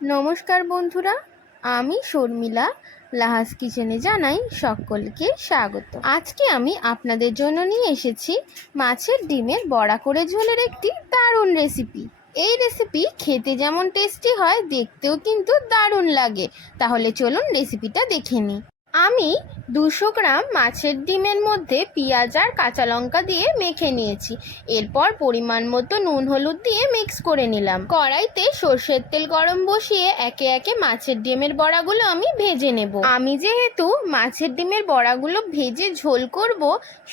নমস্কার বন্ধুরা, আমি শর্মিলা লাহাস কিচেনে জানাই সকলকে স্বাগত। আজকে আমি আপনাদের জন্য নিয়ে এসেছি মাছের ডিমের বড়া করে ঝোলের একটি দারুণ রেসিপি। এই রেসিপি খেতে যেমন টেস্টি হয়, দেখতেও কিন্তু দারুণ লাগে। তাহলে চলুন রেসিপিটা দেখে নিই। আমি 200 গ্রাম মাছের ডিমের মধ্যে পেঁয়াজ আর কাঁচা লঙ্কা দিয়ে মেখে নিয়েছি। এরপর পরিমাণ মতো নুন হলুদ দিয়ে মিক্স করে নিলাম। কড়াইতে সর্ষের তেল গরম বসিয়ে একে একে মাছের ডিমের বড়াগুলো আমি ভেজে নেব। আমি যেহেতু মাছের ডিমের বড়াগুলো ভেজে ঝোল করব,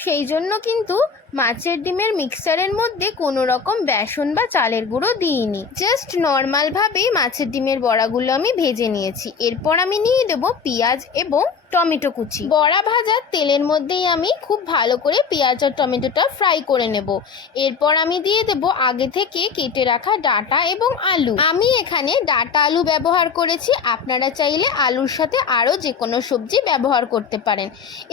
সেই জন্য কিন্তু মাছের ডিমের মিক্সচারের মধ্যে কোনো রকম বেসন বা চালের গুঁড়ো দিইনি। জাস্ট নর্মালভাবেই মাছের ডিমের বড়াগুলো আমি ভেজে নিয়েছি। এরপর আমি নিয়ে দেবো পেঁয়াজ এবং টমেটো কুচি। বড়া ভাজার তেলের মধ্যেই আমি খুব ভালো করে পেঁয়াজ আর টমেটোটা ফ্রাই করে নেব। এরপর আমি দিয়ে দেব আগে থেকে কেটে রাখা ডাঁটা এবং আলু। আমি এখানে ডাঁটা আলু ব্যবহার করেছি, আপনারা চাইলে আলুর সাথে আরও যে কোনো সবজি ব্যবহার করতে পারেন।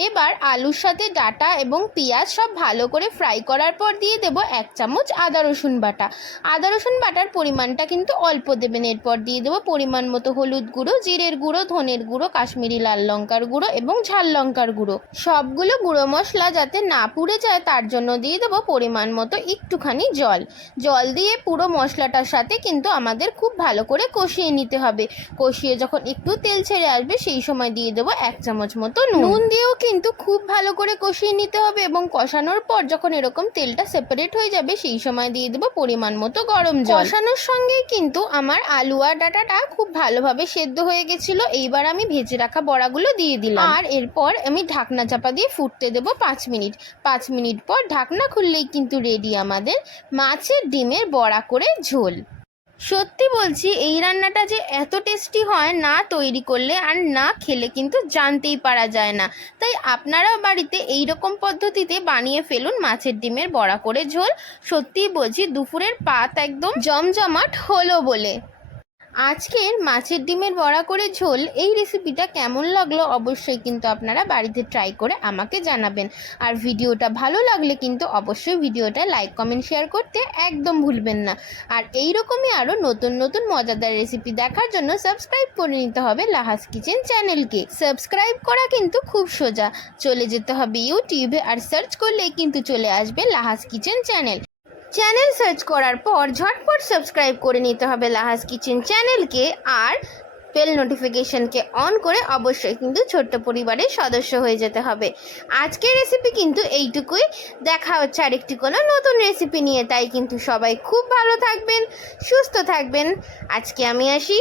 এবার আলুর সাথে ডাঁটা এবং পেঁয়াজ সব ভালো করে ফ্রাই করার পর দিয়ে দেব 1 চামচ আদা রসুন বাটা। আদা রসুন বাটার পরিমাণটা কিন্তু অল্প দেবেন। এরপর দিয়ে দেবো পরিমাণ মতো হলুদ গুঁড়ো, জিরের গুঁড়ো, ধনের গুঁড়ো, কাশ্মীরি লাল লঙ্কার গুঁড়ো এবং ঝাল লঙ্কার গুঁড়ো। সবগুলো গুঁড়ো মশলা যাতে না পুড়ে যায় তার জন্য দিয়ে দেবো পরিমাণ মতো একটুখানি জল দিয়ে পুরো মশলাটার সাথে কিন্তু আমাদের খুব ভালো করে কষিয়ে নিতে হবে। কষিয়ে যখন একটু তেল ছেড়ে আসবে সেই সময় দিয়ে দেবো 1 চামচ মতো নুন দিয়েও কিন্তু খুব ভালো করে কষিয়ে নিতে হবে। এবং কষানোর পর যখন এরকম তেলটা সেপারেট হয়ে যাবে সেই সময় দিয়ে দেবো পরিমাণ মতো গরম জল। কষানোর সঙ্গেই কিন্তু আমার আলু আর ডাঁটাটা খুব ভালোভাবে সেদ্ধ হয়ে গেছিলো। এইবার আমি ভেজে রাখা বড়াগুলো দিয়ে দিলাম আর এরপর আমি ঢাকনা চাপা দিয়ে ফুটতে দেবো 5 মিনিট। 5 মিনিট পর ঢাকনা খুললেই কিন্তু রেডি আমাদের মাছের ডিমের বড়া করে ঝোল। সত্যি বলছি, এই রান্নাটা যে এত টেস্টি হয়, না তৈরি করলে আর না খেলে কিন্তু জানতেই পারা যায় না। তাই আপনারাও বাড়িতে এই রকম পদ্ধতিতে বানিয়ে ফেলুন মাছের ডিমের বড়া করে ঝোল। সত্যিই বলছি, দুপুরের পাত একদম জমজমাট হলো বলে। আজকের মাছের ডিমের বড়া করে ঝোল এই রেসিপিটা কেমন লাগলো অবশ্যই কিন্তু আপনারা বাড়িতে ট্রাই করে আমাকে জানাবেন। আর ভিডিওটা ভালো লাগলে কিন্তু অবশ্যই ভিডিওটা লাইক কমেন্ট শেয়ার করতে একদম ভুলবেন না। আর এই রকমই আরও নতুন নতুন মজাদার রেসিপি দেখার জন্য সাবস্ক্রাইব করে নিতে হবে লাহাস কিচেন চ্যানেলকে। সাবস্ক্রাইব করা কিন্তু খুব সোজা, চলে যেতে হবে ইউটিউবে আর সার্চ করলেই কিন্তু চলে আসবে লাহাস কিচেন চ্যানেল সার্চ করার পর ঝটপট সাবস্ক্রাইব করে নিতে হবে লাহাস কিচেন চ্যানেলকে। আর বেল নোটিফিকেশনকে অন করে অবশ্যই কিন্তু ছোট্ট পরিবারের সদস্য হয়ে যেতে হবে। আজকের রেসিপি কিন্তু এইটুকুই। দেখা হচ্ছে আরেকটি কোনো নতুন রেসিপি নিয়ে। তাই কিন্তু সবাই খুব ভালো থাকবেন, সুস্থ থাকবেন। আজকে আমি আসি।